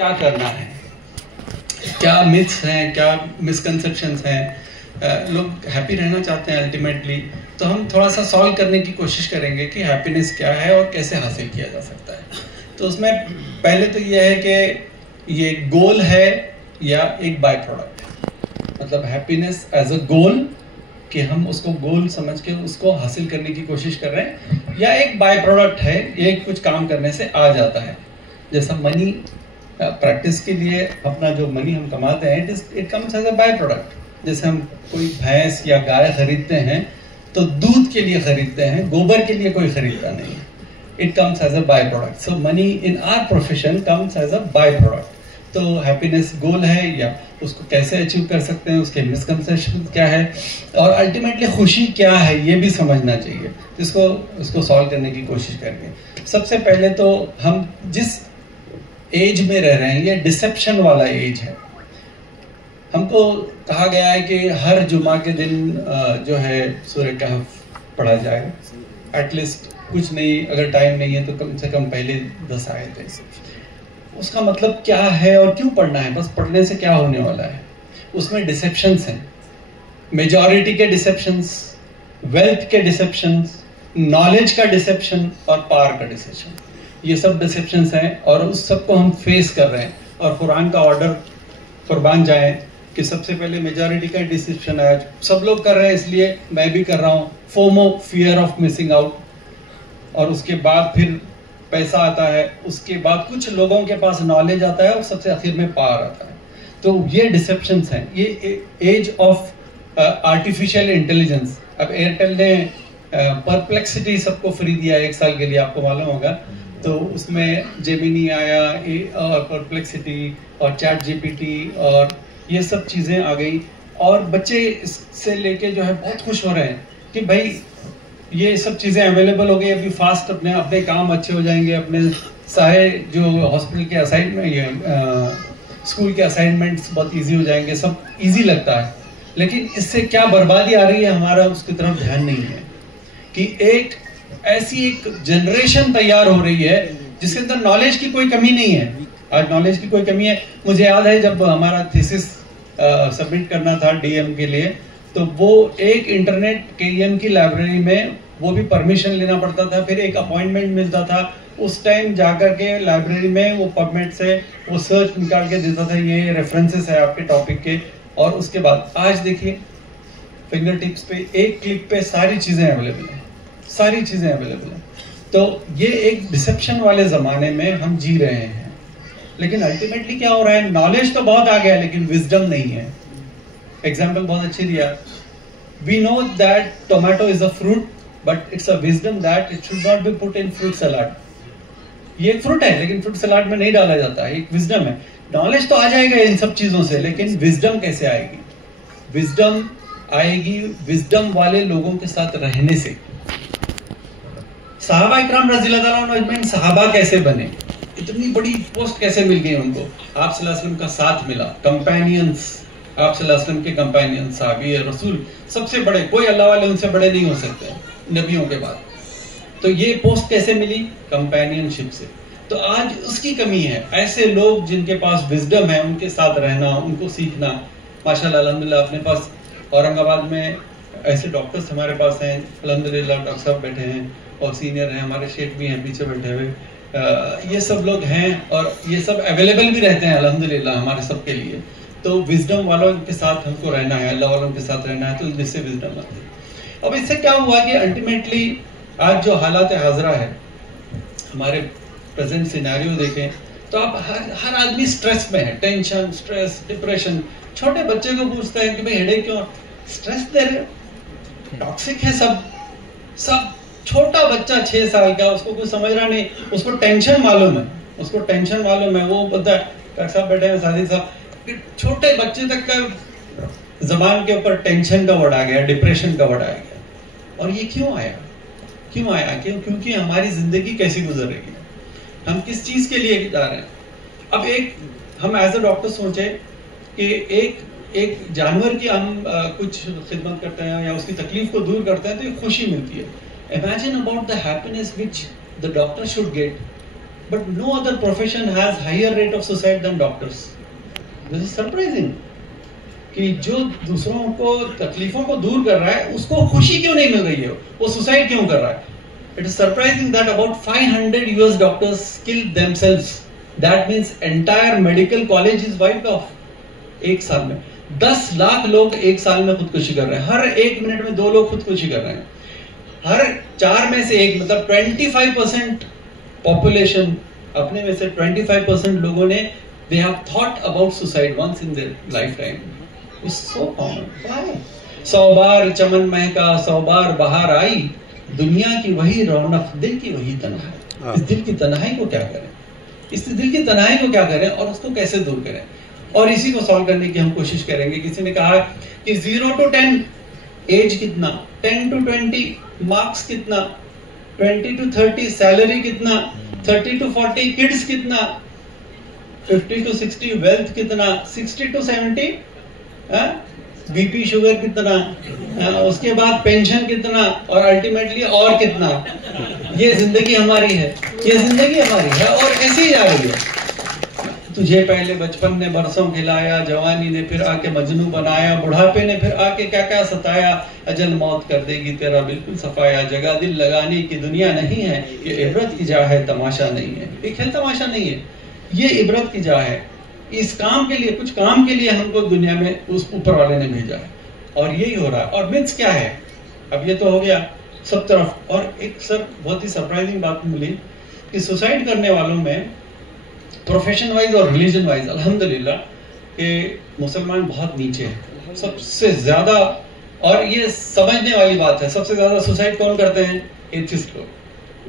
क्या करना है, क्या मिथ्स हैं, क्या मिसकंसेप्शंस हैं। लोग हैप्पी रहना चाहते हैं अल्टीमेटली, तो हम थोड़ा सा सॉल्व करने की कोशिश करेंगे कि हैप्पीनेस क्या है और कैसे हासिल किया जा सकता है। तो उसमें पहले तो ये है कि ये गोल है या एक बाय प्रोडक्ट है। मतलब हैप्पीनेस एज अ गोल कि हम उसको गोल समझ के उसको हासिल करने की कोशिश कर रहे हैं, या एक बाय प्रोडक्ट है, ये कुछ काम करने से आ जाता है। जैसा मनी प्रैक्टिस के लिए अपना जो मनी हम कमाते हैं it comes as a by product. जैसे हम कोई भैंस या गाय खरीदते हैं तो दूध के लिए खरीदते हैं, गोबर के लिए कोई खरीदता नहीं है। It comes as a by product. So money in our profession comes as a by product. तो हैप्पीनेस गोल है या उसको कैसे अचीव कर सकते हैं, उसके मिसकंसेप्शन क्या है और अल्टीमेटली खुशी क्या है, ये भी समझना चाहिए। जिसको उसको सॉल्व करने की कोशिश करेंगे। सबसे पहले तो हम जिस एज में रह रहे हैं ये डिसेप्शन वाला एज है। हमको कहा गया है कि हर जुमा के दिन जो है सूरह कहफ पढ़ा जाएगा। एटलीस्ट कुछ नहीं, अगर टाइम नहीं है तो कम से कम पहले 10 आयतें। उसका मतलब क्या है और क्यों पढ़ना है, बस पढ़ने से क्या होने वाला है। उसमें डिसेप्शंस हैं, मेजॉरिटी के डिसेप्शंस, वेल्थ के डिसेप्शंस, नॉलेज का डिसेप्शन और पावर का डिसेप्शन। ये सब डिसेप्शंस हैं और उस सबको हम फेस कर रहे हैं। और कुरान का ऑर्डर कुर्बान जाए कि सबसे पहले मेजॉरिटी का डिसेप्शन है, सब लोग कर रहे हैं इसलिए मैं भी कर रहा हूँ। FOMO, fear of missing out. और उसके बाद फिर पैसा आता है, उसके बाद कुछ लोगों के पास नॉलेज आता है और सबसे आखिर में पावर आता है। तो ये डिसेप्शंस हैं। ये एज ऑफ आर्टिफिशियल इंटेलिजेंस। अब एयरटेल ने परप्लेक्सिटी सबको फ्री दिया 1 साल के लिए, आपको मालूम होगा। तो उसमें जेमिनी आया और परप्लेक्सिटी और चैट जीपीटी और ये सब चीज़ें आ गई। और बच्चे इससे लेके जो है बहुत खुश हो रहे हैं कि भाई ये सब चीज़ें अवेलेबल हो गई, अभी फास्ट अपने अपने काम अच्छे हो जाएंगे, अपने सारे जो हॉस्पिटल के असाइनमेंट, स्कूल के असाइनमेंट्स बहुत इजी हो जाएंगे, सब इजी लगता है। लेकिन इससे क्या बर्बादी आ रही है, हमारा उसकी तरफ ध्यान नहीं है कि एक ऐसी एक जनरेशन तैयार हो रही है जिसके अंदर नॉलेज की कोई कमी नहीं है। आज नॉलेज की कोई कमी है। मुझे याद है जब हमारा थीसिस सबमिट करना था डीएम के लिए, तो वो एक इंटरनेट केईएम की लाइब्रेरी में वो भी परमिशन लेना पड़ता था, फिर एक अपॉइंटमेंट मिलता था। उस टाइम जाकर के लाइब्रेरी में वो पबमेट से वो सर्च निकाल के देता था, ये रेफरेंसेस है आपके टॉपिक के। और उसके बाद आज देखिए फिंगर टिप्स पे, एक क्लिक पे सारी चीजें अवेलेबल है, सारी चीजें अवेलेबल है। तो ये एक डिसेप्शन वाले जमाने में हम जी रहे हैं। लेकिन अल्टीमेटली क्या हो रहा है, नॉलेज तो बहुत आ गया लेकिन विजडम नहीं है। एग्जाम्पल बहुत अच्छी दिया। We know that tomato is a fruit but it's a wisdom that it should not be put in fruit salad. ये एक फ्रूट है लेकिन फ्रूट सलाड में नहीं डाला जाता है, एक विजडम है। नॉलेज तो आ जाएगा इन सब चीजों से, लेकिन विजडम कैसे आएगी? विजडम आएगी विजडम वाले लोगों के साथ रहने से। सहाबा इकराम रज़ियल्लाहु अन्हुम अजमईन सहाबा कैसे बने, इतनी बड़ी पोस्ट कैसे मिल गई उनको? आप सल्लल्लाहु अलैहि वसल्लम का साथ मिला, कंपेनियंस, आप सल्लल्लाहु अलैहि वसल्लम के कंपेनियन, साहबी रसूल सबसे बड़े, कोई अल्लाह वाले उनसे बड़े नहीं हो सकते नबियों के बाद। तो ये पोस्ट कैसे मिली? कंपेनियनशिप से। तो आज उसकी कमी है। ऐसे लोग जिनके पास विजडम है उनके साथ रहना, उनको सीखना। माशाल्लाह अल्हम्दुलिल्लाह अपने पास औरंगाबाद में ऐसे डॉक्टर्स हमारे पास हैं अल्हम्दुलिल्लाह। डॉक्टर साहब बैठे हैं और सीनियर हैं, हमारे शेख भी हैं पीछे बैठे हुए। ये सब लोग हैं और ये सब अवेलेबल भी रहते हैं अल्हम्दुलिल्लाह हमारे सबके लिए। तो विजडम वालों के साथ हमको रहना है, अल्लाह वालों के साथ रहना है, तो जिससे विजडम आती है। अब इससे क्या हुआ कि अल्टीमेटली आज जो हालात हाजरा है, हमारे प्रेजेंट सिनेरियो देखें तो आप हर आदमी स्ट्रेस में है। Tension, stress, depression. छोटे बच्चे को पूछते हैं कि भाई हेडेक क्यों? स्ट्रेस दे रहे, टॉक्सिक है सब। छोटा बच्चा 6 साल का, उसको कुछ समझ रहा नहीं, उसको टेंशन मालूम है, उसको टेंशन मालूम है। वो बोलता है डॉक्टर साहब बैठे हैं, साजिद साहब, छोटे बच्चे तक का जबान के ऊपर टेंशन का वर्ड आ गया, डिप्रेशन का वर्ड आ गया। और ये क्यों आया? क्योंकि हमारी जिंदगी कैसी गुजर रही है, हम किस चीज के लिए जा रहे हैं। अब एक हम एज अ डॉक्टर सोचे कि एक जानवर की हम कुछ खिदमत करते हैं या उसकी तकलीफ को दूर करते हैं तो एक खुशी मिलती है। Imagine about the happiness which the doctor should get but no other profession has higher rate of suicide than doctors. This is surprising कि जो दूसरों को तकलीफों को दूर कर रहा है उसको खुशी क्यों नहीं मिल रही है, वो सुसाइड क्यों कर रहा है. It is surprising that about 500 US doctors killed themselves. That means entire medical college is wiped off. एक साल में 10 लाख लोग एक साल में खुदकुशी कर रहे हैं. हर एक मिनट में 2 लोग खुदकुशी कर रहे हैं. हर 4 में से एक, मतलब 25% पॉपुलेशन, अपने में से 25% लोगों ने they have thought about suicide once in their lifetime. It's so common. Why? 100 बार चमन महका 100 बार बाहर आई, दुनिया की वही रौनक, दिल की वही तन्हाई. इस दिल की तन्हाई को क्या करें, इस दिल की तन्हाई को क्या करें और उसको कैसे दूर करें, और इसी को सॉल्व करने की हम कोशिश करेंगे. किसी ने कहा कि 0 to 10 एज कितना, 10 to 20 मार्क्स कितना, 20 to 30 सैलरी कितना, 30 to 40 किड्स कितना, 50 to 60 वेल्थ कितना, 60 to 70 बीपी शुगर कितना, उसके बाद पेंशन कितना, और अल्टीमेटली और कितना. ये जिंदगी हमारी है, ये जिंदगी हमारी है और ऐसे ही जा रही है. तुझे पहले बचपन ने बरसों खिलाया, जवानी ने फिर आके मजनू बनाया, बुढ़ापे ने फिर आके क्या क्या सताया, अजल मौत कर देगी तेरा बिल्कुल सफाया, जगह दिल लगाने की दुनिया नहीं है, ये इबरत की जा है तमाशा नहीं है. ये खेल तमाशा नहीं है, ये इबरत की जा है. इस काम के लिए, कुछ काम के लिए हमको दुनिया में उस ऊपर वाले ने भेजा है और यही हो रहा है. और मिथ्स क्या है, अब ये तो हो गया सब तरफ. और एक सर बहुत ही सरप्राइजिंग बात मिली कि सुसाइड करने वालों में प्रोफेशन वाइज और रिलीजन वाइज अल्हम्दुलिल्लाह के मुसलमान बहुत नीचे हैं सबसे ज्यादा. और ये समझने वाली बात है, सबसे ज्यादा सुसाइड कौन करते हैं, एथिस्ट लोग,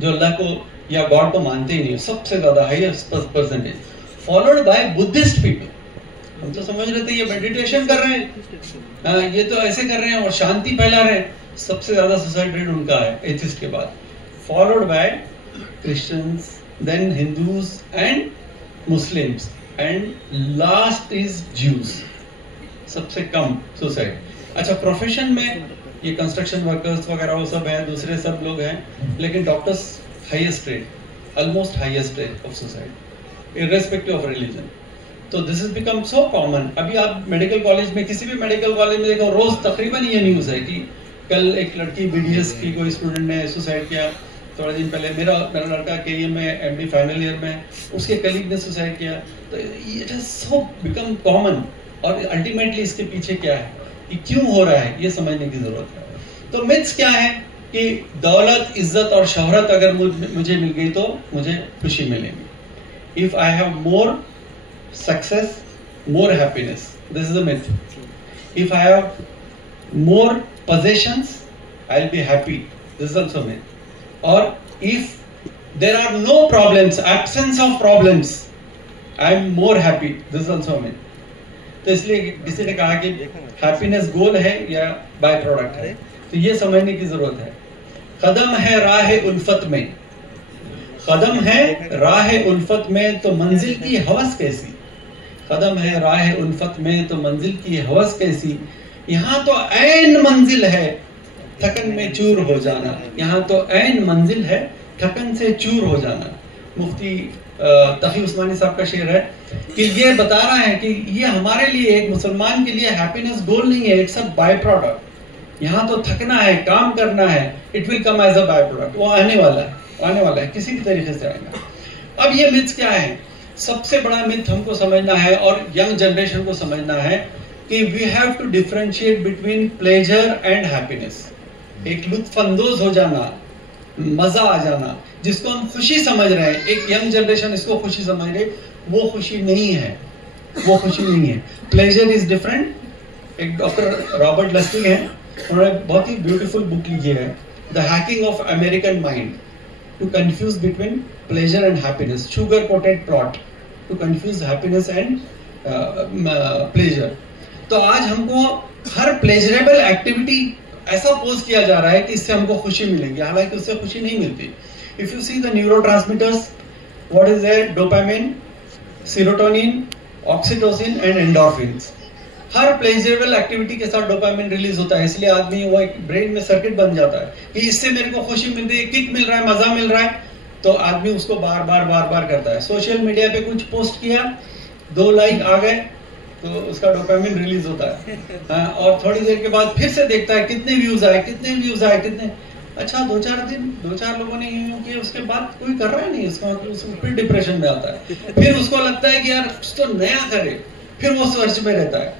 जो अल्लाह को या गॉड को मानते ही नहीं, सबसे ज्यादा highest percentage, followed by Buddhist people. हम तो समझ रहे थे ये मेडिटेशन कर रहे हैं, ये तो ऐसे कर रहे हैं और शांति फैला रहे हैं. सबसे ज्यादा सुसाइड रेट उनका है एथिस्ट के बाद, followed by Christians, then Hindus and Muslims, and last is Jews. सबसे कम सुसाइड. अच्छा, प्रोफेशन में ये कंस्ट्रक्शन वर्कर्स वगैरह वो सब है, दूसरे सब लोग हैं, लेकिन doctors highest rate, almost highest rate of suicide irrespective of religion. तो this is become so common. अभी आप मेडिकल कॉलेज में, किसी भी मेडिकल कॉलेज में देखो, रोज तकरीबन ये न्यूज है कि कल एक लड़की बीडीएस की कोई स्टूडेंट ने सुसाइड किया, थोड़ा दिन पहले मेरा लड़का के में एमडी फाइनल ईयर में, उसके कलीग ने सुसाइड किया. तो it has so become common. और अल्टीमेटली इसके पीछे क्या है, कि क्यों हो रहा है, ये समझने की जरूरत है. तो मिथ्स क्या है कि दौलत, इज्जत और शोहरत अगर मुझे मिल गई तो मुझे खुशी मिलेगी. If I have more success, more happiness, this is a myth. If I have more possessions, I'll be happy, this is also myth. Or if there are no problems, absence of problems, I'm more happy, this is also myth. तो इसलिए किसी ने कहा कि happiness goal है या by product है, तो ये समझने की जरूरत है. कदम है राह उल्फत में, कदम है राह उल्फत में तो मंजिल की हवस कैसी. कदम है राह उल्फत में तो मंजिल की हवस कैसी. यहाँ तो ऐन मंजिल है थकन में चूर हो जाना. यहाँ तो ऐन मंजिल है थकन से चूर हो जाना. मुफ्ती तकी उस्मानी साहब का शेर है कि ये बता रहा है कि ये हमारे लिए, एक मुसलमान के लिए हैप्पीनेस गोल नहीं है, इट्स अ बाय प्रोडक्ट. यहाँ तो थकना है, काम करना है, it will come as a by product. वो आने वाला है, आने वाला है, किसी भी तरीके से आएगा. अब ये मिथ्स क्या है, सबसे बड़ा मिथ हमको समझना है और यंग जनरेशन को समझना है कि we have to differentiate between pleasure and happiness. एक लुत्फानंदोज हो जाना, मजा आ जाना, जिसको हम खुशी समझ रहे हैं, एक यंग जनरेशन इसको खुशी समझ रहे, वो खुशी नहीं है, वो खुशी नहीं है. Pleasure is different. एक डॉक्टर रॉबर्ट लस्टिग है, उन्होंने बहुत ही ब्यूटीफुल बुक लिखी है, the hacking of American mind, to confuse between pleasure and happiness. Sugar coated plot to confuse happiness and pleasure. तो आज हमको हर प्लेजरेबल एक्टिविटी ऐसा पोज किया जा रहा है कि इससे हमको खुशी मिलेगी, हालांकि उससे खुशी नहीं मिलती. If you see the neurotransmitters, what is there, dopamine, serotonin, oxytocin and endorphins. हर प्लेजरेबल एक्टिविटी के साथ डोपामिन रिलीज होता है, इसलिए आदमी वो एक ब्रेन में सर्किट बन जाता है कि इससे मेरे को खुशी मिल रही है, किक मिल रहा है, मजा मिल रहा है. तो आदमी उसको बार बार करता है। सोशल मीडिया पे कुछ पोस्ट किया, 2 लाइक आ गए तो उसका डोपामिन रिलीज होता है। हाँ, और थोड़ी देर के बाद फिर से देखता है कितने व्यूज आए, कितने। अच्छा 2-4 लोगों ने यूं किया, उसके बाद कोई कर रहा है नहीं, उसको फिर डिप्रेशन में आता है। फिर उसको लगता है कि यार कुछ तो नया करे, फिर वो सर्च में रहता है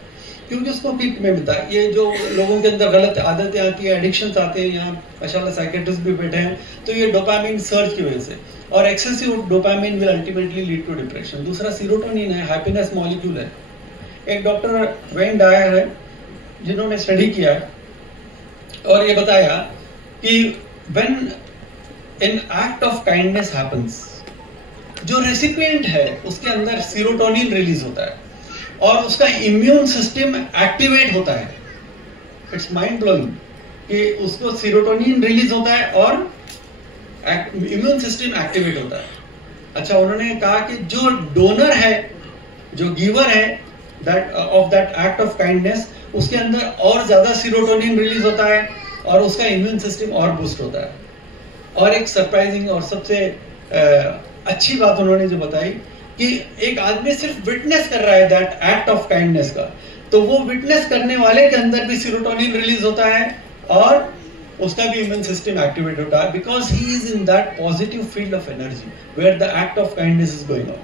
क्योंकि उसको पीक में मिलता है। ये जो लोगों के अंदर गलत आदतें आती है, एडिक्शंस आते हैं, यहाँ माशाल्लाह साइकियाट्रिस्ट भी बैठे हैं, तो ये डोपामिन सर्च की वजह से। और excessive dopamine will ultimately lead to depression. दूसरा सीरोटोनिन है, हैप्पीनेस मॉलिक्यूल है। एक डॉक्टर वेन डायर है जिन्होंने स्टडी किया और ये बताया कि when an act of kindness happens, जो रेसिपिएंट है उसके अंदर सीरोटोनिन रिलीज होता है और उसका इम्यून सिस्टम एक्टिवेट होता है। इट्स माइंड ब्लोइंग कि उसको सीरोटोनिन रिलीज होता है और इम्यून सिस्टम एक्टिवेट होता है। अच्छा, उन्होंने कहा कि जो डोनर है, जो गिवर है that of that act of kindness, उसके अंदर और ज्यादा सीरोटोनिन रिलीज होता है और उसका इम्यून सिस्टम और बूस्ट होता है। और एक सरप्राइजिंग और सबसे अच्छी बात उन्होंने जो बताई कि एक आदमी सिर्फ विटनेस कर रहा है दैट एक्ट ऑफ काइंडनेस का, तो वो विटनेस करने वाले के अंदर भी सीरोटोनिन रिलीज होता है और उसका भी इम्यून सिस्टम एक्टिवेट होता है, because he is in that positive field of energy where the act of kindness is going on.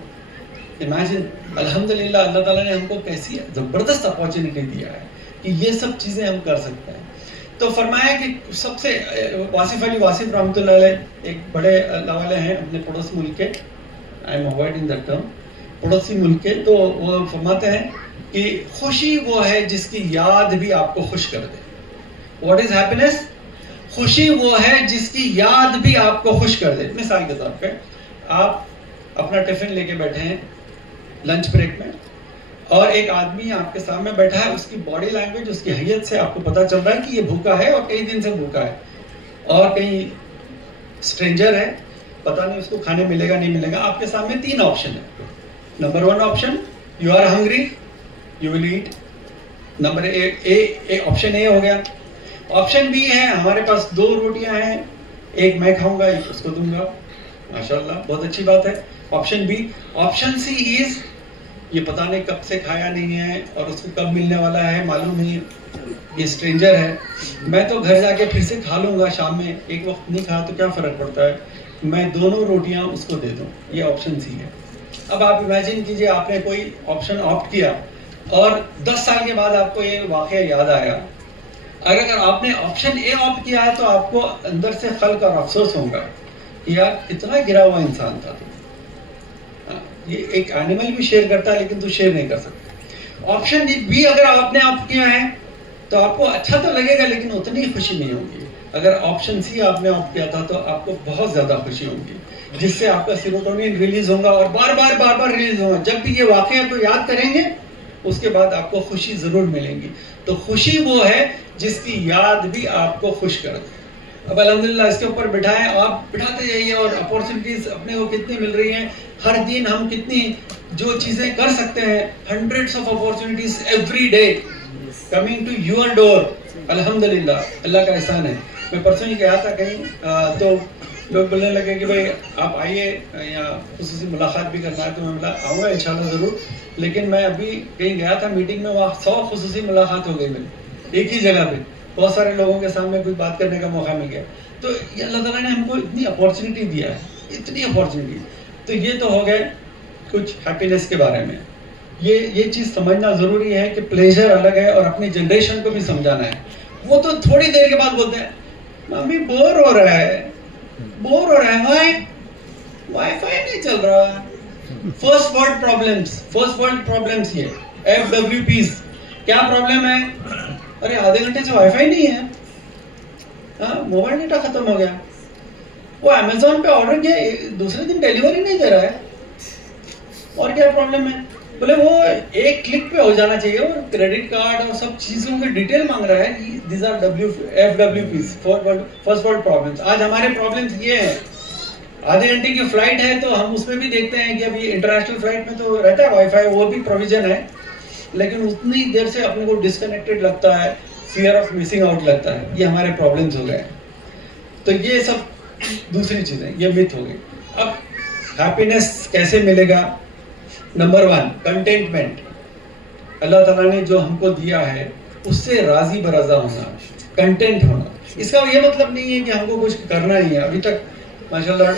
Imagine, अल्हम्दुलिल्लाह अल्लाह ताला ने हमको कैसी जबरदस्त अपॉर्चुनिटी दिया है कि ये सब चीजें हम कर सकते हैं। तो फरमाया कि सबसे वासिफ अली वासिफ रहमतुल्लाह अलैह एक बड़े अल्लाह वाले हैं अपने पड़ोसी मुल्क के, I am avoiding that term, पड़ोसी मुल्क के, तो वो फरमाते हैं कि खुशी वो है जिसकी याद भी आपको खुश कर दे। What is happiness? खुशी वो है जिसकी याद भी आपको खुश कर दे। मिसाल के तौर पे आप अपना टिफिन लेके बैठे हैं लंच ब्रेक में और एक आदमी आपके सामने बैठा है, उसकी बॉडी लैंग्वेज, उसकी हैयत से आपको पता चल रहा है कि ये भूखा है और कई दिन से भूखा है, और कहीं स्ट्रेंजर है, पता नहीं उसको खाने मिलेगा नहीं मिलेगा। आपके सामने 3 ऑप्शन है। Number 1 option, you are hungry, you will eat. Number A option A हो गया। ऑप्शन बी है, हमारे पास 2 रोटियां हैं, एक मैं खाऊंगा एक उसको दूंगा, माशाल्लाह बहुत अच्छी बात है। Option B. Option C is, ये पता नहीं कब से खाया नहीं है और उसको कब मिलने वाला है मालूम नहीं, ये स्ट्रेंजर है, मैं तो घर जाके फिर से खा लूंगा शाम में, एक वक्त नहीं खा तो क्या फर्क पड़ता है, मैं दोनों रोटियां उसको दे दूं। ये ऑप्शन सी है। अब आप इमेजिन कीजिए आपने कोई ऑप्शन ऑप्ट किया और 10 साल के बाद आपको ये वाकया याद आया। अगर आपने ऑप्शन ए ऑप्ट किया है तो आपको अंदर से खल्क और अफसोस होगा कि यार कितना गिरा हुआ इंसान था तू। ये एक एनिमल भी शेयर करता है लेकिन तू शेयर नहीं कर सकता। ऑप्शन बी अगर आपने ऑप्ट किया है तो आपको अच्छा तो लगेगा लेकिन उतनी खुशी नहीं होगी। अगर ऑप्शन सी आपने ऑप्ट किया था तो आपको बहुत ज्यादा खुशी होगी, जिससे आपका सीरोटोनिन रिलीज होगा और बार बार रिलीज होगा। जब भी ये वाकया को याद करेंगे उसके बाद आपको खुशी जरूर मिलेगी। तो खुशी वो है जिसकी याद भी आपको खुश कर दे। अब अल्हम्दुलिल्लाह इसके ऊपर बिठाएं, आप बिठाते जाइए और अपॉर्चुनिटीज अपने को कितनी मिल रही हैं। हर दिन हम कितनी जो चीजें कर सकते हैं, hundreds of opportunities every day coming to your door. अल्हम्दुलिल्लाह, अल्लाह का एहसान है। मैं परसों ही गया था कहीं, तो लोग बोलने लगे कि भाई आप आइए या खुसूसी मुलाकात भी करना है, तो मैं बोला आऊँगा इंशाल्लाह ज़रूर। लेकिन मैं अभी कहीं गया था मीटिंग में, वहाँ 100 खुसूसी मुलाकात हो गई मेरी एक ही जगह पे, बहुत सारे लोगों के सामने कुछ बात करने का मौका मिल गया। तो ये अल्लाह ताला ने हमको इतनी अपॉर्चुनिटी दिया है, इतनी अपॉर्चुनिटी। तो ये तो हो गए कुछ हैप्पीनेस के बारे में। ये चीज़ समझना ज़रूरी है कि प्लेजर अलग है और अपनी जनरेशन को भी समझाना है। वो तो थोड़ी देर के बाद बोलते हैं मम्मी बोर हो रहा है, वाईफाई नहीं चल रहा। फर्स्ट वर्ल्ड प्रॉब्लम्स ये FWPs। क्या प्रॉब्लम है? अरे आधे घंटे से वाईफाई नहीं है, मोबाइल डेटा खत्म हो गया, वो अमेज़न पे ऑर्डर किया दूसरे दिन डिलीवरी नहीं दे रहा है। और क्या प्रॉब्लम है? बोले वो एक क्लिक पे हो जाना चाहिए, वो क्रेडिट कार्ड और सब चीजों की डिटेल मांग रहा है। These are FWPs, first world problems. आज हमारे प्रॉब्लम्स ये हैं, आधे घंटे की फ्लाइट है तो हम उसमें भी देखते हैं कि अभी इंटरनेशनल फ्लाइट में तो रहता है वाईफाई, वो भी प्रोविजन है, लेकिन उतनी देर से अपने को डिस्कनेक्टेड लगता है, फियर ऑफ मिसिंग आउट लगता है। ये हमारे प्रॉब्लम्स हो गए। तो ये सब दूसरी चीजें, ये मिथ हो गई। हैप्पीनेस कैसे मिलेगा? Number 1 containment. अल्लाह ताला ने जो हमको दिया है उससे राजी बराजा होना, कंटेंट होना। इसका ये मतलब नहीं है कि हमको कुछ करना नहीं है। अभी तक माशाल्लाह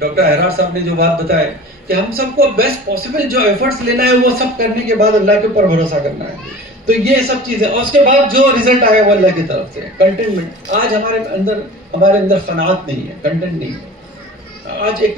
डॉक्टर हैरार साहब ने जो बात बताया कि हम सबको बेस्ट पॉसिबल जो एफर्ट्स लेना है वो सब करने के बाद अल्लाह के ऊपर भरोसा करना है। तो ये सब चीजें, और उसके बाद जो रिजल्ट आया वो अल्लाह की तरफ से। कंटेंटमेंट। आज हमारे अंदर क़नाअत नहीं है, कंटेंट नहीं है। आज एक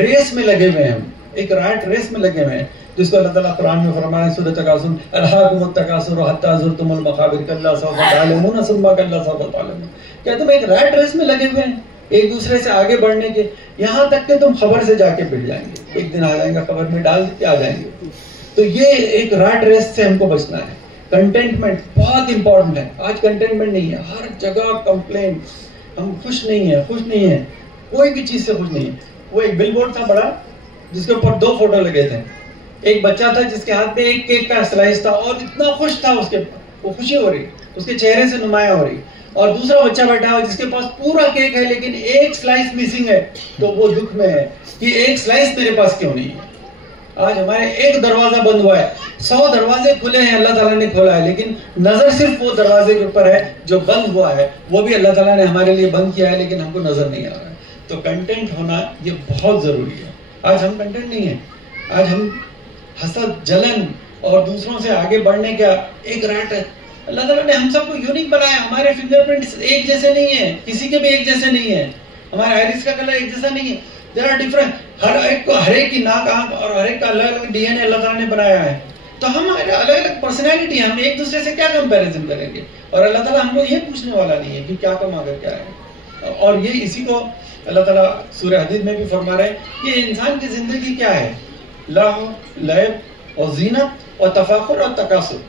रेस में लगे हुए हैं, हम एक रैट रेस में लगे हुए हैं, जिसको अल्लाह ताला कुरान में फरमाया है सूरह तकासुर, अलहाकुमुत तकासुर हत्ता ज़ुरतुमुल मक़ाबिर कल्ला सौफ़ तअलमून सुम्मा कल्ला सौफ़ तअलमून। क्या तुम एक रैट रेस में लगे हुए हैं एक दूसरे से आगे बढ़ने के, यहाँ तक कि तुम खबर से जाके भिड़ जाएंगे, एक दिन आ जाएंगे खबर में डाल के आ जाएंगे। तो ये एक रैट रेस से हमको बचना है। कंटेंटमेंट बहुत इंपॉर्टेंट है। आज कंटेंटमेंट नहीं है, हर जगह कंप्लेंट, हम खुश नहीं है, कोई भी चीज से खुश नहीं है। वो एक बिलबोर्ड था बड़ा, जिसके ऊपर 2 फोटो लगे थे। एक बच्चा था जिसके हाथ में एक केक का स्लाइस था और इतना खुश था, वो खुशी हो रही, उसके चेहरे से नुमाया हो रही। और दूसरा बच्चा बैठा हुआ जिसके पास पूरा केक है लेकिन एक स्लाइस मिसिंग है, तो वो दुख में है कि एक स्लाइस मेरे पास क्यों नहीं है। आज हमारे एक दरवाजा बंद हुआ है, 100 दरवाजे खुले हैं, अल्लाह ताला ने खोला है, लेकिन नजर सिर्फ वो दरवाजे के ऊपर है जो बंद हुआ है। वो भी अल्लाह ताला ने हमारे लिए बंद किया है, लेकिन हमको नजर नहीं आ रहा है। तो कंटेंट होना ये बहुत जरूरी है। आज हम कंटेंट नहीं है। आज हम हसद, जलन और दूसरों से आगे बढ़ने का एक रैट है। अल्लाह ताला ने हम सबको यूनिक बनाया। हमारे फिंगरप्रिंट्स एक जैसे नहीं है, किसी के भी एक जैसे नहीं है। हमारे आइरिस का कलर एक जैसा नहीं है, देयर आर डिफरेंट। हर एक की नाक, आंख और हर एक का अलग अलग डीएनए अल्लाह ताला ने बनाया है। तो हम अलग अलग पर्सनैलिटी, हम एक दूसरे से क्या कंपैरिजन करेंगे? और अल्लाह ताला हमको ये पूछने वाला नहीं है कि क्या कमा कर क्या है। और ये इसी को अल्लाह ताला सूरह हदीद में भी फरमा रहे हैं कि इंसान की जिंदगी क्या है? लहव, लैब और जीनत और तफाखुर और तकासुर,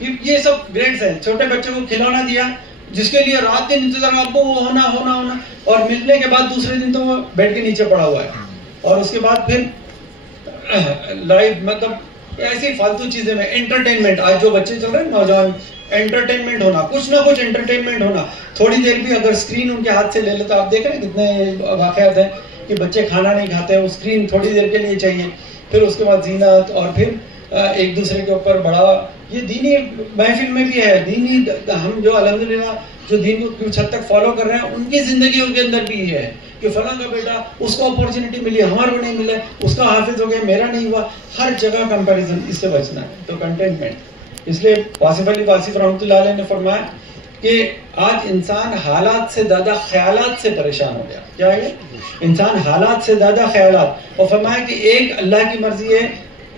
ये सब ग्रेड्स हैं। छोटे बच्चों को खिलौना दिया जिसके लिए रात दिन इंतजार, आपको वो होना होना होना, और मिलने के बाद दूसरे दिन तो वो बेड के नीचे पड़ा हुआ है। और उसके बाद फिर लाइव, मतलब ऐसी फालतू चीजें में एंटरटेनमेंट। आज जो बच्चे चल रहे हैं नौजवान, एंटरटेनमेंट होना, कुछ ना कुछ एंटरटेनमेंट होना। थोड़ी देर भी अगर स्क्रीन उनके हाथ से ले ले, तो आप देख रहे हैं कितने वाकयात हैं कि बच्चे खाना नहीं खाते हैं, वो स्क्रीन थोड़ी देर के लिए चाहिए। फिर उसके बाद जीनत, और फिर एक दूसरे के ऊपर बड़ा। ये दीनी महफिल में भी है, दीनी हम जो अल्हम्दुलिल्लाह जो दीन को कुछ हद तक फॉलो कर रहे हैं, उनकी जिंदगियों के अंदर भी ये है कि फलां का बेटा, उसको अपॉर्चुनिटी मिली, हमारे को नहीं मिला, उसका हाफिज हो गया, मेरा नहीं हुआ। हर जगह कंपैरिजन, इससे बचना है। तो कंटेंटमेंट। इसलिए वासिफ अली वासिफ रहमतुल्लाह अलैह ने फरमाया कि आज इंसान हालात से ज्यादा ख्यालात से परेशान हो गया। क्या है? इंसान हालात से ज्यादा ख्यालात। और फरमाया कि एक अल्लाह की मर्जी है,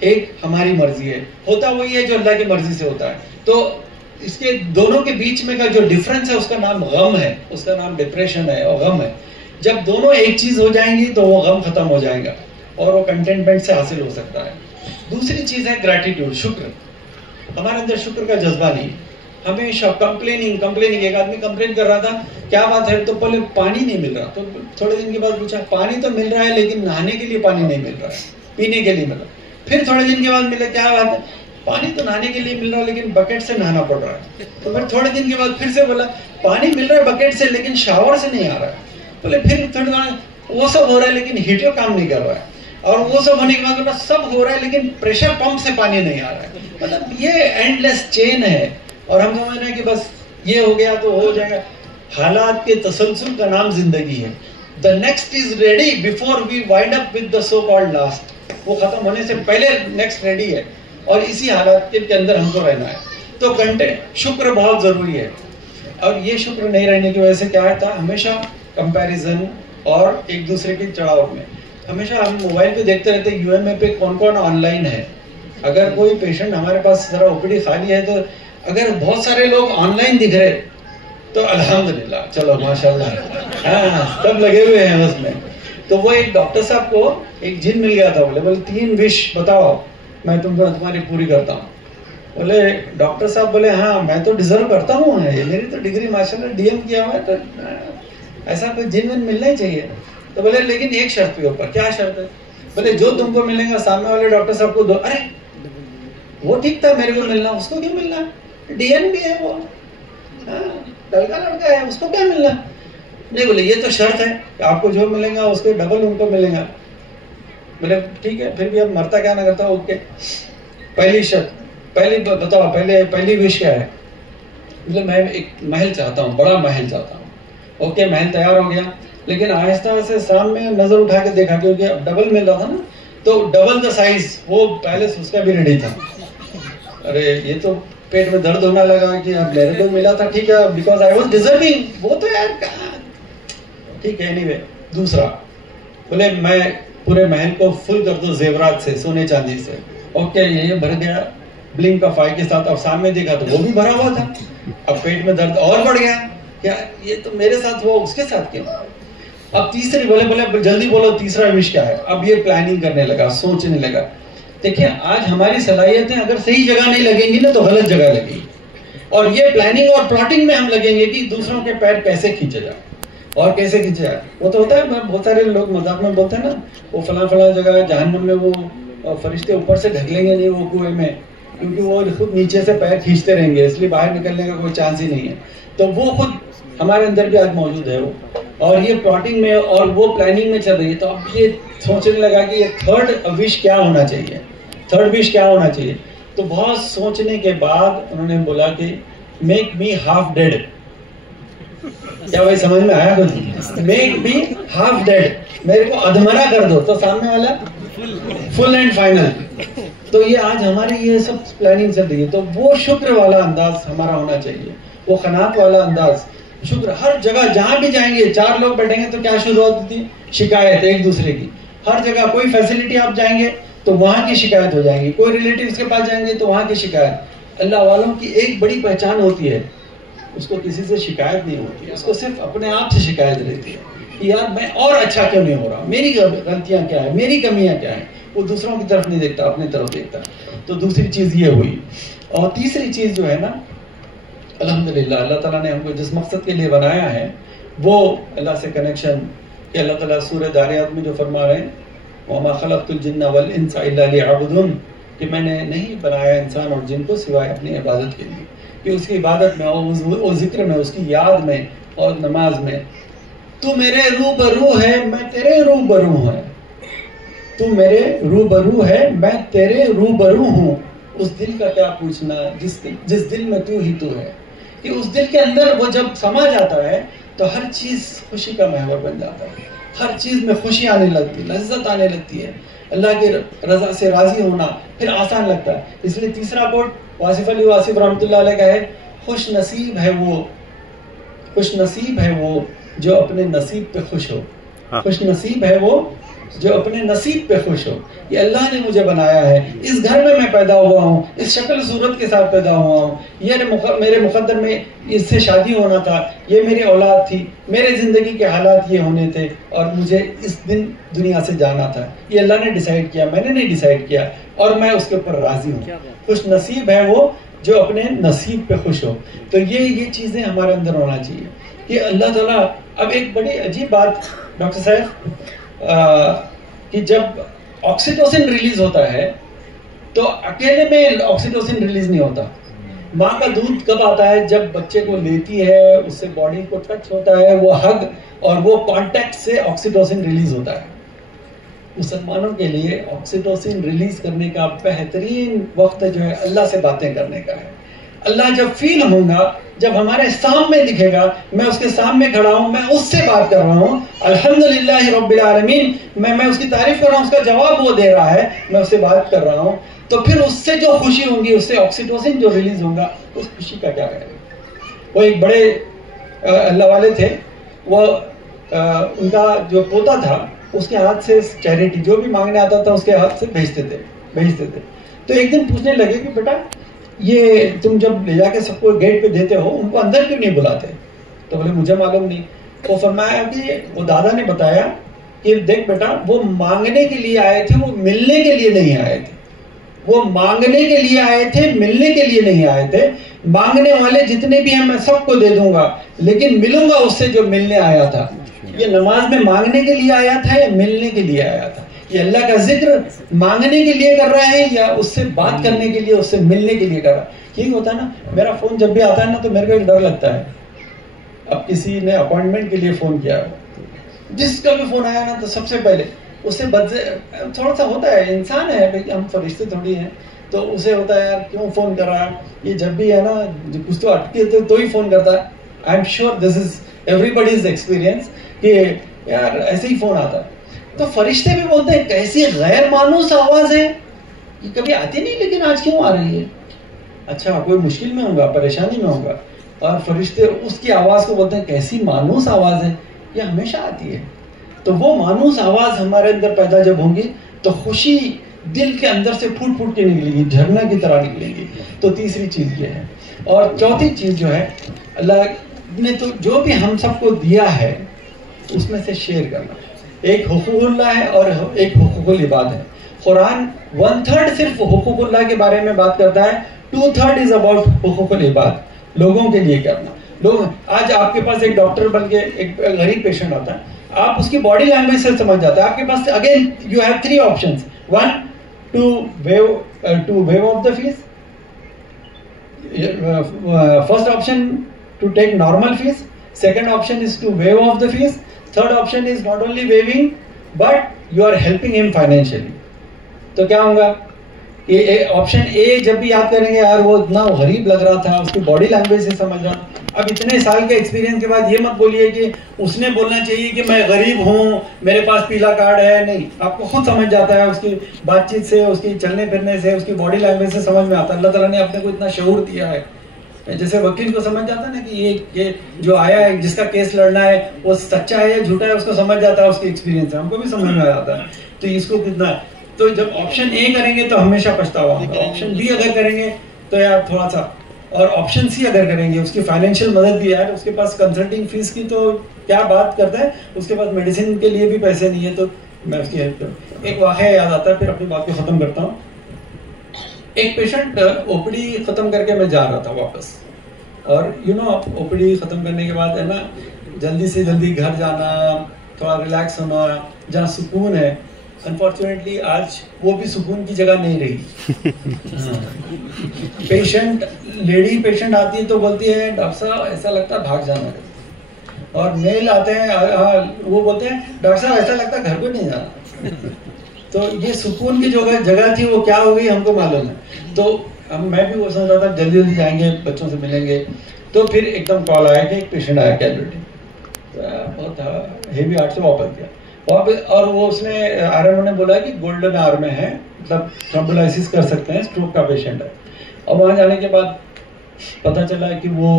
एक हमारी मर्जी है। होता वही है जो अल्लाह की मर्जी से होता है। तो इसके दोनों के बीच में का जो डिफरेंस है उसका नाम गम है, उसका नाम डिप्रेशन है और गम है। जब दोनों एक चीज हो जाएंगी तो वो गम खत्म हो जाएगा और वो कंटेंटमेंट से हासिल हो सकता है। दूसरी चीज है ग्रैटिट्यूड, शुक्र। हमारे अंदर शुक्र का जज्बा नहीं। हमेशा कंप्लेनिंग। एक आदमी कंप्लेन कर रहा था, क्या बात है? तो पहले पानी नहीं मिल रहा, तो थोड़े दिन के बाद पूछा, पानी तो मिल रहा है लेकिन नहाने के लिए पानी नहीं मिल रहा है, पीने के लिए मिल रहा है। फिर थोड़े दिन के बाद मिला, क्या बात है? पानी तो नहाने के लिए मिल रहा है लेकिन बकेट से नहाना पड़ रहा है। तो फिर थोड़े दिन के बाद फिर से बोला, पानी मिल रहा है बकेट से लेकिन शावर से नहीं आ रहा है। बोले फिर थोड़ा वो सब हो रहा है लेकिन हीटर काम नहीं कर रहा है। और वो सब होने के बाद बोला सब हो रहा है लेकिन प्रेशर पंप से पानी नहीं आ रहा है। मतलब ये एंडलेस चेन है और हम समझ रहे हैं कि बस ये हो गया तो हो जाएगा। हालात के तसलसल का नाम जिंदगी है। The next is ready before we wind up with the so called last. वो खत्म होने से पहले नेक्स्ट रेडी है और इसी हालात के अंदर हमको रहना है। तो कंटेंट, शुक्र बहुत जरूरी है। और ये शुक्र नहीं रहने की वजह से क्या था, हमेशा कंपैरिजन और एक दूसरे के चढ़ाव में। हमेशा हम मोबाइल पे देखते रहते हैं यूएमए पे कौन कौन ऑनलाइन है। अगर कोई पेशेंट हमारे पास जरा ओपीडी खाली है, तो अगर बहुत सारे लोग ऑनलाइन दिख रहे तो अल्हम्दुलिल्लाह, चलो माशाल्लाह, हाँ सब लगे हुए हैं उसमें। तो वो एक डॉक्टर साहब को एक जिन मिल गया था। बोले 3 विश बताओ, मैं तुमको तुम्हारी पूरी करता हूँ। बोले डॉक्टर साहब बोले हाँ मैं तो डिजर्व करता हूँ, मेरी तो डिग्री माशाल्लाह डीएम किया हुआ है, तो ऐसा कोई जिन विन मिलना ही चाहिए। तो बोले लेकिन एक शर्त के ऊपर। क्या शर्त है? बोले जो तुमको मिलेगा सामने वाले डॉक्टर साहब को दो। अरे वो ठीक था, मेरे को मिलना, उसको क्यों मिलना? डीएन भी है वो, लड़का लड़का है, उसको क्या मिलना? नहीं बोले ये तो शर्त है, आपको जो मिलेगा उसको डबल उनको मिलेगा। बोले ठीक है, फिर भी अब मरता क्या ना करता, ओके। पहली शर्त, बताओ पहली विश क्या है? मतलब मैं एक महल चाहता हूँ, बड़ा महल चाहता हूँ। ओके, महल तैयार हो गया, लेकिन आहिस्ता से शाम में नजर उठा के देखा, क्योंकि अब डबल मिल रहा था ना, तो डबल द साइज वो पैलेस उसका भी रेडी था। अरे ये तो पेट में दर्द होना लगा कि अब मेरे को मिला था, ठीक है, बिकॉज आई वाज डिजर्विंग, वो तो यार ठीक है। एनीवे, दूसरा बोले मैं पूरे महल को फुल कर दो जेवरात से, सोने चांदी से। ओके, ये भर गया ब्लिंक ऑफ आई के साथ। अब सामने देखा तो वो भी भरा हुआ था। अब पेट में दर्द और बढ़ गया, क्या ये तो मेरे साथ हुआ, उसके साथ क्यों? अब तीसरी, बोले जल्दी बोलो तीसरा विश क्या है? अब ये प्लानिंग करने लगा, सोचने लगा। देखिए, आज हमारी सलाहियतें अगर सही जगह नहीं लगेंगी ना तो गलत जगह लगेगी। और ये प्लानिंग और प्लॉटिंग में हम लगेंगे कि दूसरों के पैर कैसे खींचे जाए और कैसे खींचे जाए। वो तो होता है, बहुत सारे लोग मजाक में बोलते हैं ना, वो फला जगह जहन्नम में वो फरिश्ते ऊपर से ढकेलेंगे नहीं वो कुएं में, क्योंकि वो खुद नीचे से पैर खींचते रहेंगे, इसलिए बाहर निकलने का कोई चांस ही नहीं है। तो वो खुद हमारे अंदर भी आज मौजूद है वो, और ये प्लॉटिंग में और वो प्लानिंग में चल रही है। तो अब ये सोचने लगा कि ये थर्ड विश क्या होना चाहिए, थर्ड विश क्या होना चाहिए। तो बहुत सोचने के बाद उन्होंने बोला कि मेक मी हाफ डेड। क्या भाई समझ में आया कुछ? मेक मी हाफ डेड, मेरे को अधमरा कर दो, तो सामने वाला फुल एंड फाइनल। तो ये आज हमारी ये सब प्लानिंग चल रही है। तो वो शुक्र वाला अंदाज हमारा होना चाहिए, वो खनात वाला अंदाज। शुक्र हर जगह, जहां भी जाएंगे, चार लोग बैठेंगे तो क्या शुरुआत होती है? शिकायत एक दूसरे की। हर जगह कोई फैसिलिटी आप जाएंगे तो वहां की शिकायत हो जाएगी, कोई रिलेटिव्स के पास जाएंगे तो वहां की शिकायत। अल्लाह वालों की एक बड़ी पहचान होती है, उसको किसी से शिकायत नहीं होती, उसको सिर्फ अपने आप से शिकायत रहती है कि यार मैं और अच्छा क्यों नहीं हो रहा, मेरी गलतियां क्या है, मेरी कमियां क्या है। वो दूसरों की तरफ नहीं देखता, अपनी तरफ देखता। तो दूसरी चीज ये हुई। और तीसरी चीज जो है ना, अल्हम्दुलिल्लाह अल्लाह ताला ने हमको जिस मकसद के लिए बनाया है वो अल्लाह से कनेक्शन, कि अल्लाह ताला सूरह दारियात में जो फरमा रहे हैं, वमा खलक़तुल जिन्ना वल इंसा इल्ला लियअबुदून, कि मैंने नहीं बनाया इंसान और जिन को सिवाय अपनी इबादत के लिए, कि उसकी इबादत में और जिक्र में, उसकी याद में और नमाज में। तू मेरे रूबरू है, मैं तेरे रूबरू हूँ। तू मेरे रूबरू है, मैं तेरे रूबरू हूँ। उस दिल का क्या पूछना जिस दिल में तू ही तू है। कि उस दिल के अंदर वो जब समा जाता है तो हर चीज खुशी का महवर बन जाता है, हर चीज में खुशी आने लगती है, लज्जत आने लगती है। अल्लाह की रजा से राजी होना फिर आसान लगता है। इसलिए तीसरा कोट वासिफ अली वासिफ रहमतुल्लाह अलैह का है, खुश नसीब है वो जो अपने नसीब पे खुश हो। हाँ। खुश नसीब है वो जो अपने नसीब पे खुश हो। ये अल्लाह ने मुझे बनाया है, इस घर में मैं पैदा हुआ हूँ, इस शक्ल सूरत के साथ पैदा हुआ हूँ, ये मेरे मुकद्दर में इससे शादी होना था, ये मेरी औलाद थी, मेरे जिंदगी के हालात ये होने थे और मुझे इस दिन दुनिया से जाना था। ये अल्लाह ने डिसाइड किया, मैंने नहीं डिसाइड किया, और मैं उसके ऊपर राजी हूँ। खुश नसीब है वो जो अपने नसीब पे खुश हो। तो ये चीजें हमारे अंदर होना चाहिए कि अल्लाह ताला। अब एक बड़ी अजीब बात डॉक्टर साहब, कि जब ऑक्सीटोसिन रिलीज होता है तो अकेले में ऑक्सीटोसिन रिलीज नहीं होता। माँ का दूध कब आता है? जब बच्चे को लेती है, उससे बॉडी को टच होता है, वो हग और वो कांटेक्ट से ऑक्सीटोसिन रिलीज होता है। मुसलमानों के लिए ऑक्सीटोसिन रिलीज करने का बेहतरीन वक्त जो है अल्लाह से बातें करने का है। अल्लाह जब फील होगा, जब हमारे सामने दिखेगा, मैं उसके सामने खड़ा हूं, मैं उससे बात कर रहा हूं, अल्हम्दुलिल्लाह रब्बिल आलमीन, मैं उसकी तारीफ कर रहा हूं, उसका जवाब वो दे रहा है, मैं उससे बात कर रहा हूं, तो फिर उससे जो खुशी होगी, उससे ऑक्सीटोसिन जो रिलीज होगा, उस खुशी का क्या करेगा। वो एक बड़े अल्लाह वाले थे, वो उनका जो पोता था उसके हाथ से चैरिटी जो भी मांगने आता था उसके हाथ से भेजते थे। तो एक दिन पूछने लगे कि बेटा ये तुम जब ले जाके सबको गेट पे देते हो, उनको अंदर क्यों नहीं बुलाते? तो बोले मुझे मालूम नहीं। तो फरमाया कि वो दादा ने बताया कि देख बेटा, वो मांगने के लिए आए थे, वो मिलने के लिए नहीं आए थे। वो मांगने के लिए आए थे, मिलने के लिए नहीं आए थे। मांगने वाले जितने भी हैं मैं सबको दे दूंगा, लेकिन मिलूंगा उससे जो मिलने आया था। ये नमाज में मांगने के लिए आया था या मिलने के लिए आया था? ये अल्लाह का जिक्र मांगने के लिए कर रहा है या उससे बात करने के लिए, उससे मिलने के लिए कर रहा है? यही होता है ना। मेरा फोन जब भी आता है ना तो मेरे को एक डर लगता है। अब किसी ने अपॉइंटमेंट के लिए फोन किया, जिसका भी फोन आया ना तो सबसे पहले उससे थोड़ा सा होता है, इंसान है भाई, हम फरिश्ते थोड़ी हैं, तो उसे होता है यार क्यों फ़ोन कर रहा है, ये जब भी है ना कुछ तो अटके तो ही फ़ोन करता है। I am sure this is everybody's experience कि यार ऐसे ही फ़ोन आता है। तो फरिश्ते भी बोलते हैं कैसी गैर मानूस आवाज़ है, ये कभी आती नहीं लेकिन आज क्यों आ रही है। अच्छा कोई मुश्किल में होगा, परेशानी में होगा, और फरिश्ते उसकी आवाज़ को बोलते हैं कैसी मानूस आवाज़ है, ये हमेशा आती है। तो वो मानूस आवाज़ हमारे अंदर पैदा जब होंगी तो खुशी दिल के अंदर से फूट फूट के निकलेगी, झरना की तरह निकलेगी। तो तीसरी चीज़ ये है। और चौथी चीज़ जो है, अल्लाह ने तो जो भी हम सबको दिया है उसमें से शेयर करना। एक हुकूकुल्लाह है और एक हुकूकुल इबाद है। कुरान 1/3 सिर्फ हुकूकुल्लाह के बारे में बात करता है, 2/3 इज अबाउट हुकूकुल इबाद, लोगों के लिए करना। लोग आज आपके पास एक डॉक्टर बल्कि एक गरीब पेशेंट आता है, आप उसकी बॉडी लैंग्वेज से समझ जाते हैं। आपके पास again you have 3 options, 1 to waive off the fees, first option to take normal fees, second option is to waive off the fees, third option is not only waiving but you are helping him financially। तो क्या होगा, ये option A जब भी याद करेंगे यार वो इतना गरीब लग रहा था, उसकी बॉडी लैंग्वेज से समझ रहा। अब इतने साल के एक्सपीरियंस के बाद ये मत बोलिए कि उसने बोलना चाहिए कि मैं गरीब हूँ, मेरे पास पीला कार्ड है। नहीं, आपको खुद समझ जाता है, उसकी बातचीत से, उसकी चलने फिरने से, उसकी बॉडी लैंग्वेज से समझ में आता है। अल्लाह ताला ने अपने को इतना शऊर दिया है, जैसे वकील को समझ जाता है ना कि ये जो आया है जिसका केस लड़ना है वो सच्चा है या झूठा है, उसको समझ जाता है, उसकी एक्सपीरियंस है, हमको भी समझ में आ जाता है। तो इसको कितना, तो जब ऑप्शन ए करेंगे तो हमेशा पछतावा होगा, ऑप्शन बी अगर करेंगे तो यार थोड़ा सा, और ऑप्शन सी अगर करेंगे उसकी फाइनेंशियल मदद भी, यार उसके पास कंसल्टिंग फीस की तो क्या बात करता है, उसके पास मेडिसिन के लिए भी पैसे नहीं है, तो मैं उसकी हेल्प करूँ। एक वाक़या याद आता है, फिर अपनी बात को ख़त्म करता हूँ। एक पेशेंट ओपीडी ख़त्म करके मैं जा रहा था वापस, और ओपीडी ख़त्म करने के बाद है ना जल्दी से जल्दी घर जाना, थोड़ा रिलैक्स होना, जहाँ सुकून है। अनफॉर्चुनेटली आज वो भी सुकून की जगह नहीं रही। पेशेंट, लेडी पेशेंट आती है तो बोलती है डॉक्टर साहब ऐसा लगता है भाग जाना है, और मेल आते हैं वो बोलते हैं डॉक्टर साहब ऐसा लगता है घर को नहीं जाना। तो ये सुकून की जो जगह थी वो क्या हो गई हमको मालूम है। तो मैं भी वो सोच रहा था जल्दी जल्दी जाएंगे, बच्चों से मिलेंगे। तो फिर एकदम कॉल आया कि एक पेशेंट आया कैजुअलिटी, बहुत हेवी हार्ट से वापस गया, और वो उसने आरएमओ ने बोला कि गोल्डन आवर में है, मतलब थ्रोम्बोलाइसिस कर सकते हैं, स्ट्रोक का पेशेंट है। और वहाँ जाने के बाद पता चला कि वो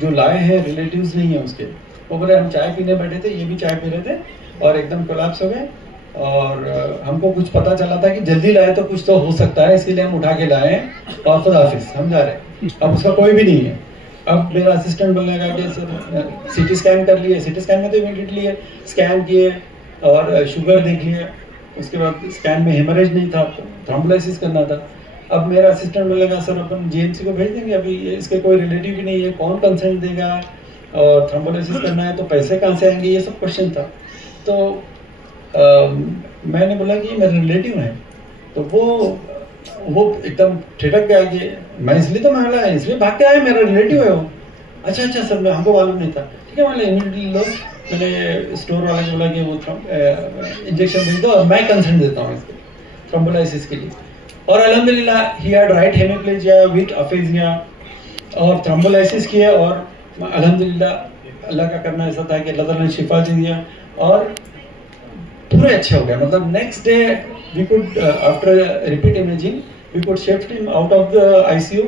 जो लाए हैं रिलेटिव्स नहीं है उसके। वो बोले हम चाय पीने बैठे थे, ये भी चाय पी रहे थे, और एकदम कोलैप्स हो गए। और हमको कुछ पता चला था कि जल्दी लाए तो कुछ तो हो सकता है, इसके लिए हम उठा के लाए हैं, और खुद हाफिज हम जा रहे हैं। अब उसका कोई भी नहीं है। अब मेरा असिस्टेंट बोलने लगा कि सर सीटी स्कैन कर लिए। सीटी स्कैन में तो इमीडिएटली स्कैन किए और शुगर देख लिया, उसके बाद स्कैन में हेमरेज नहीं था, थ्रोम्बोलाइसिस करना था। अब मेरा असिस्टेंट बोलने लगा सर अपन जीएमसी को भेज देंगे, अभी इसके कोई रिलेटिव भी नहीं है, कौन कंसेंट देगा, और थ्रोम्बोलाइसिस करना है तो पैसे कहाँ से आएंगे, ये सब क्वेश्चन था। तो मैंने बोला कि मेरे रिलेटिव हैं। तो वो एकदम ठिठक गया कि मैं बोला इसलिए भाग के आया, मेरा रिलेटिव है वो। अच्छा सर, मैं हमको मालूम नहीं था, ठीक है। मैंने इमीडिएटली लो, मैंने स्टोर वाले को बोला कि वो इंजेक्शन भेज दो और मैं कंसेंट देता हूँ इसके थ्रोम्बोलाइसिस के लिए। और अल्हम्दुलिल्लाह he had right hemiplegia with aphasia, और थ्रोम्बोलाइसिस किया, और अल्हम्दुलिल्लाह अल्लाह का करना ऐसा था कि अल्लाह ताला ने शिफा दे दिया और पूरे अच्छे हो गए। मतलब next day we could after repeat imaging we could shift him out of the ICU,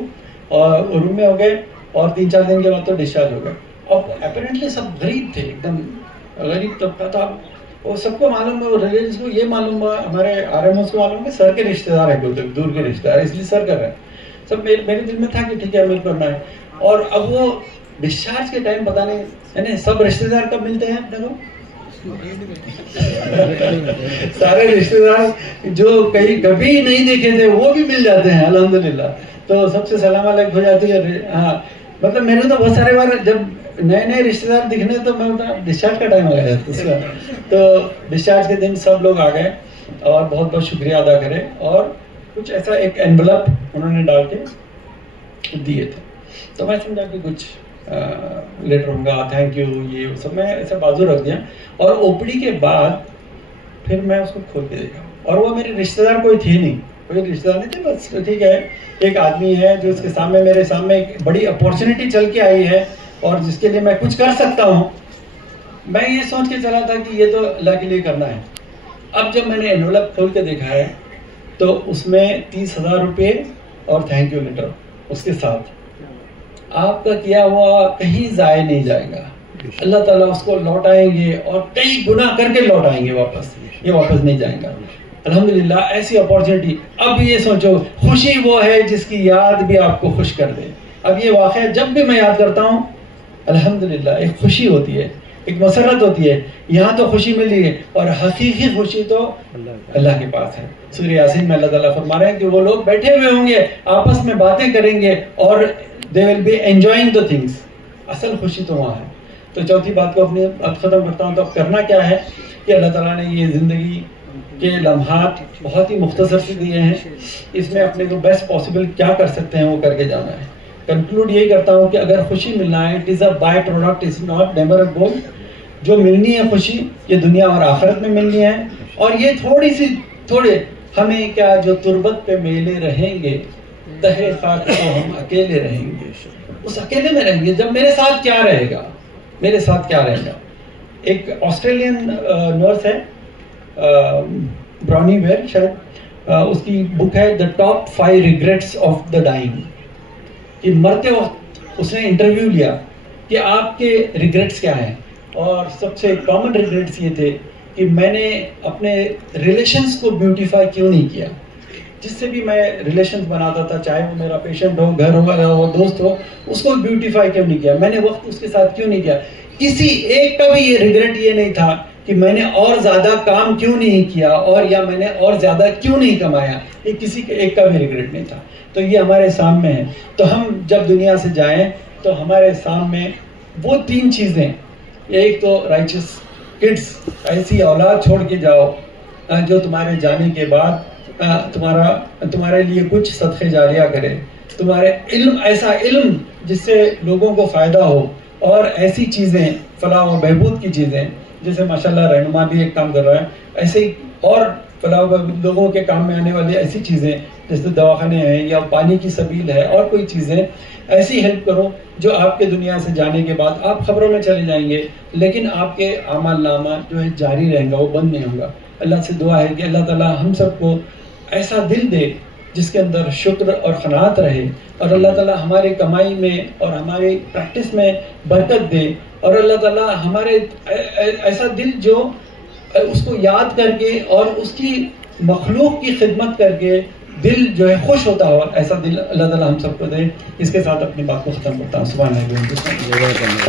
और रूम में हो गए, और 3-4 दिन के बाद तो डिस्चार्ज हो गए। अब अपेरेंटली सब गरीब थे, एकदम गरीब तबका था। और सबको मालूम है, रिलेटिव्स को ये मालूम है, हमारे आरएमओस को मालूम है सर के रिश्तेदार है, बोलते दूर के रिश्तेदार, इसलिए सर कर रहे हैं। सब मेरे दिल में था कि ठीक है हमें करना है। और अब वो डिस्चार्ज के टाइम पता नहीं है ना, सब रिश्तेदार कब मिलते हैं अपने को? सारे रिश्तेदार जो कभी नहीं देखे थे वो भी मिल जाते हैं अल्हम्दुलिल्लाह। तो सबसे सलाम अलैकुम हो जाती है। हाँ, मतलब मैंने तो बहुत सारे बार जब नए रिश्तेदार दिखने तो मैं डिस्चार्ज का टाइम आ गया उसका। तो डिस्चार्ज के दिन सब लोग आ गए और बहुत बहुत शुक्रिया अदा करें, और कुछ ऐसा एक एनवलप उन्होंने डाल के दिए थे। तो मैं समझा कि कुछ लेटर होगा, थैंक यू, ये सब मैं ऐसे बाजू रख दिया। और ओपीडी के बाद फिर मैं उसको खोल के देखा, और वो मेरे रिश्तेदार कोई थे नहीं, कोई रिश्तेदार नहीं थे, बस ठीक है एक आदमी है जो उसके सामने मेरे सामने एक बड़ी अपॉर्चुनिटी चल के आई है और जिसके लिए मैं कुछ कर सकता हूँ। मैं ये सोच के चला था कि ये तो अल्लाह के लिए करना है। अब जब मैंने एनवलप खोल के देखा है तो उसमें 30,000 रुपये और थैंक यू लेटर उसके साथ। आपका किया हुआ कहीं ज़ाया नहीं जाएगा, अल्लाह ताला उसको लौटाएंगे और कई गुना करके लौटाएंगे वापस, ये वापस नहीं जाएगा। अल्हम्दुलिल्लाह ऐसी अपॉर्चुनिटी। अब ये सोचो, खुशी वो है जिसकी याद भी आपको खुश कर दे। अब ये वाक़या जब भी मैं याद करता हूँ अल्हम्दुलिल्लाह एक खुशी होती है, एक मसरत होती है। यहाँ तो खुशी मिली है और हकीकी खुशी तो अल्लाह के पास है। सूरह यासीन में अल्लाह ताला फरमा रहे हैं कि वो लोग बैठे हुए होंगे, आपस में बातें करेंगे और they will be enjoying the things. असल खुशी तो वहाँ है। तो चौथी बात को अपने अब ख़त्म करता हूँ। तो अब करना क्या है कि अल्लाह ताला ने ये ज़िंदगी के लम्हात बहुत ही मुख्तसर से दिए हैं, इसमें अपने को बेस्ट पॉसिबल क्या कर सकते हैं वो करके जाना है। कंक्लूड यही करता हूँ कि अगर खुशी मिलना है, it is a by product, is not never a goal. जो मिलनी है खुशी, ये दुनिया और आखिरत में मिलनी है। और ये थोड़े हमें क्या, जो तुरबत पे मेले रहेंगे, तहे खाक तो हम अकेले रहेंगे। उस अकेले में रहेंगे जब मेरे साथ क्या रहेगा, मेरे साथ क्या रहेगा। एक ऑस्ट्रेलियन नर्स है ब्राउनी वेयर शायद, उसकी बुक है the top 5 regrets of the dying. कि मरते वक्त उसने इंटरव्यू लिया कि आपके रिग्रेट्स क्या हैं, और सबसे कॉमन रिग्रेट्स ये थे कि मैंने अपने रिलेशंस को ब्यूटीफाई क्यों नहीं किया। जिससे भी मैं रिलेशंस बनाता था, चाहे वो मेरा पेशेंट हो, घर हो या वो दोस्त हो, उसको ब्यूटीफाई क्यों नहीं किया, मैंने वक्त उसके साथ क्यों नहीं किया। किसी एक का भी ये रिग्रेट ये नहीं था कि मैंने और ज़्यादा काम क्यों नहीं किया और या मैंने और ज़्यादा क्यों नहीं कमाया। ये किसी के एक का भी रिग्रेट नहीं था। तो ये हमारे सामने है। तो हम जब दुनिया से जाएं तो हमारे सामने वो 3 चीज़ें, एक तो राइचस किड्स, ऐसी औलाद छोड़ के जाओ जो तुम्हारे जाने के बाद तुम्हारे लिए कुछ सदक़े जारिया करे, तुम्हारे इल्म, ऐसा इल्म जिससे लोगों को फ़ायदा हो, और ऐसी चीज़ें फलाह और बहबूद की चीज़ें, जैसे माशाल्लाह रहनुमा भी एक काम कर रहा है, ऐसे ही और फलाह लोगों के काम में आने वाली ऐसी चीज़ें जैसे दवाखाने हैं या पानी की सबील है और कोई चीज़ें, ऐसी हेल्प करो जो आपके दुनिया से जाने के बाद आप खबरों में चले जाएंगे, लेकिन आपके आमाल नामा जो है जारी रहेगा, वो बंद नहीं होगा। अल्लाह से दुआ है कि अल्लाह ताला हम सबको ऐसा दिल दे जिसके अंदर शुक्र और क़नाअत रहे, और अल्लाह ताला हमारी कमाई में और हमारी प्रैक्टिस में बरकत दे, और अल्लाह ताला हमारे ऐसा दिल जो उसको याद करके और उसकी मखलूक की खिदमत करके दिल जो है खुश होता हो, ऐसा दिल अल्लाह ताला हम सबको दे। इसके साथ अपनी बात को ख़त्म करता हूँ। सुभान अल्लाह।